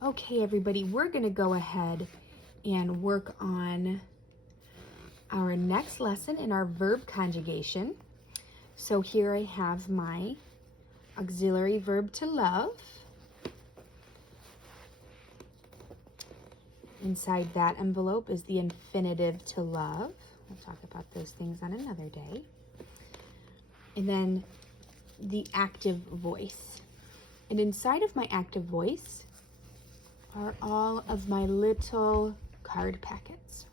Okay, everybody, we're going to go ahead and work on our next lesson in our verb conjugation. So here I have my auxiliary verb to love. Inside that envelope is the infinitive to love. We'll talk about those things on another day. And then the active voice. And inside of my active voice are all of my little card packets.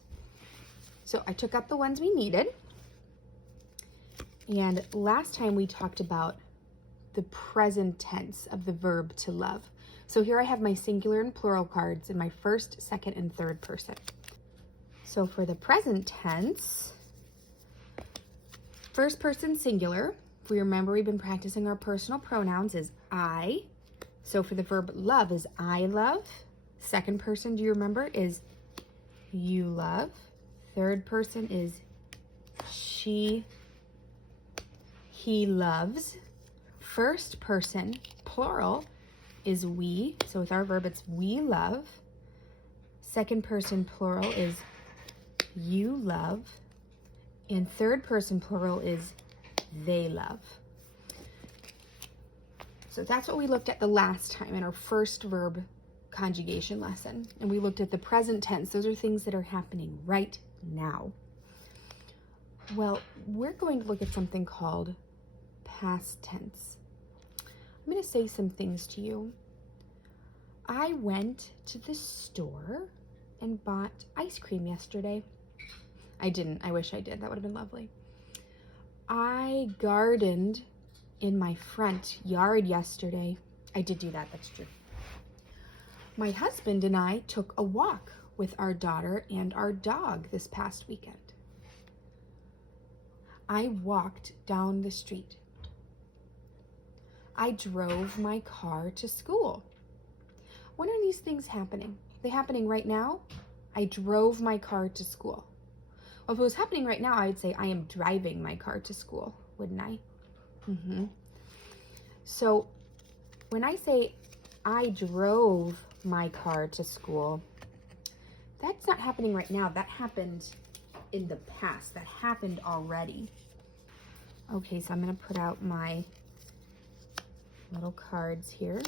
So I took out the ones we needed. And last time we talked about the present tense of the verb to love. So here I have my singular and plural cards in my first, second, and third person. So for the present tense, first person singular, if we remember we've been practicing our personal pronouns, is I. So for the verb love is I love. Second person, do you remember, is you love. Third person is she, he loves. First person, plural, is we. So with our verb, it's we love. Second person, plural, is you love. And third person, plural, is they love. So that's what we looked at the last time in our first verb conjugation lesson. And we looked at the present tense. Those are things that are happening right now. Well, we're going to look at something called past tense. I'm going to say some things to you. I went to the store and bought ice cream yesterday. I didn't. I wish I did. That would have been lovely. I gardened in my front yard yesterday. I did do that. That's true. My husband and I took a walk with our daughter and our dog this past weekend. I walked down the street. I drove my car to school. When are these things happening? Are they happening right now? I drove my car to school. Well, if it was happening right now, I'd say I am driving my car to school, wouldn't I? So when I say I drove my car to school, that's not happening right now. That happened in the past. That happened already. Okay, so I'm going to put out my little cards here.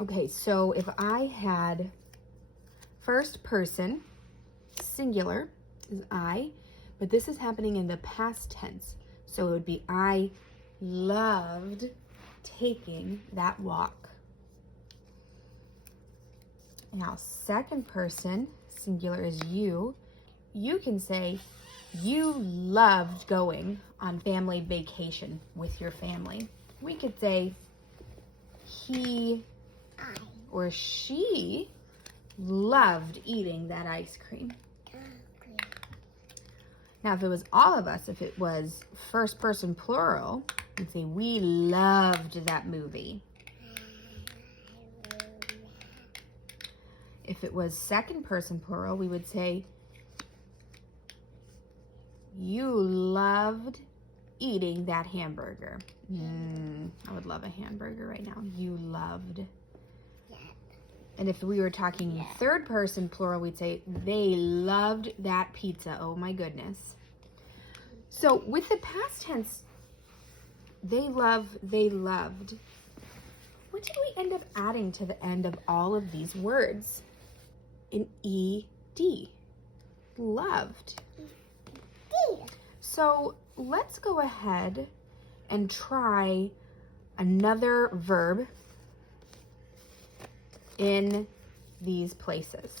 Okay, so if I had first person, singular is I, but this is happening in the past tense. So it would be I loved taking that walk. Now, second person, singular is you. You can say you loved going on family vacation with your family. We could say he or she loved eating that ice cream. Now, if it was all of us, if it was first person plural, we'd say we loved that movie. If it was second person plural, we would say you loved eating that hamburger. I would love a hamburger right now. You loved. And if we were talking third person plural, we'd say they loved that pizza. Oh my goodness. So with the past tense, they loved. What did we end up adding to the end of all of these words? An ED. Loved. So let's go ahead and try another verb in these places.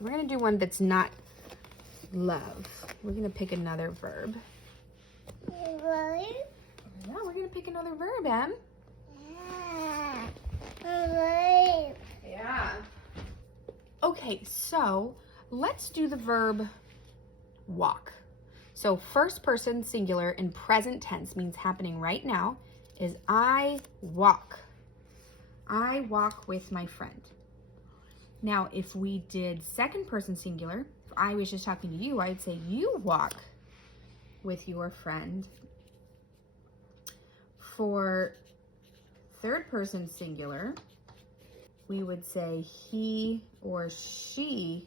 We're going to do one that's not love. We're going to pick another verb. Yeah, we're going to pick another verb, Em. Yeah. Okay, so let's do the verb walk. So first person singular in present tense means happening right now is I walk. I walk with my friend. Now, if we did second person singular, if I was just talking to you, I'd say you walk with your friend. For third person singular, we would say he or she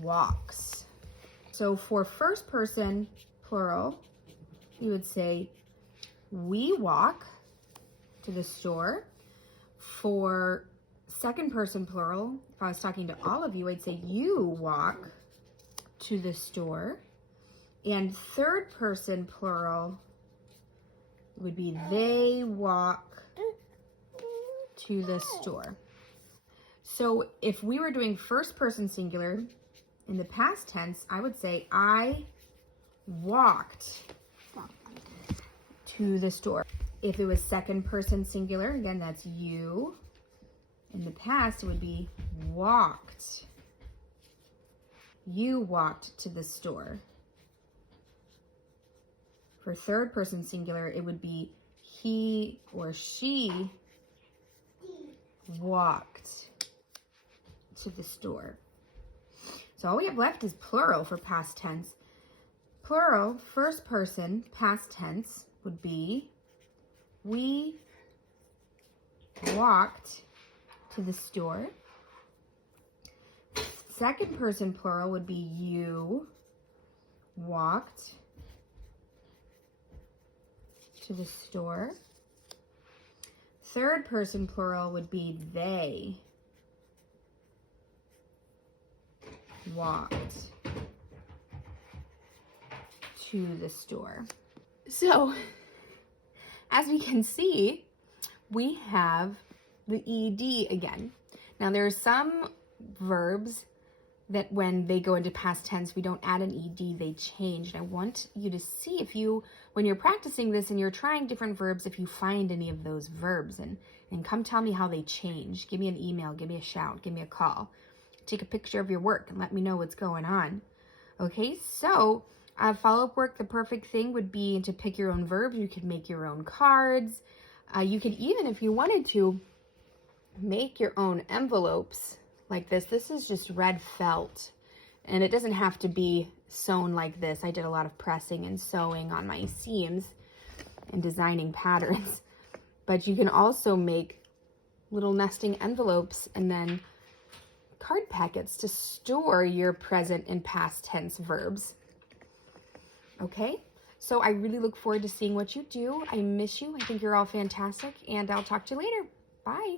walks. So for first person plural, you would say we walk to the store. For second person plural, if I was talking to all of you, I'd say you walk to the store. And third person plural would be they walk to the store. So if we were doing first person singular in the past tense, I would say I walked to the store. If it was second person singular, again, that's you. In the past, it would be walked. You walked to the store. For third person singular, it would be he or she walked to the store. So all we have left is plural for past tense. Plural, first person, past tense would be we walked to the store. Second person plural would be you walked to the store. Third person plural would be they walked to the store. So, as we can see, we have the ED again. Now, there are some verbs that when they go into past tense, we don't add an ED, they change. And I want you to see if you, when you're practicing this and you're trying different verbs, if you find any of those verbs and come tell me how they change. Give me an email, give me a shout, give me a call. Take a picture of your work and let me know what's going on. Okay, so follow-up work, the perfect thing would be to pick your own verbs. You could make your own cards. You could even, if you wanted to, make your own envelopes like this. This is just red felt, and it doesn't have to be sewn like this. I did a lot of pressing and sewing on my seams and designing patterns. But you can also make little nesting envelopes and then card packets to store your present and past tense verbs. Okay, so I really look forward to seeing what you do. I miss you. I think you're all fantastic, and I'll talk to you later. Bye.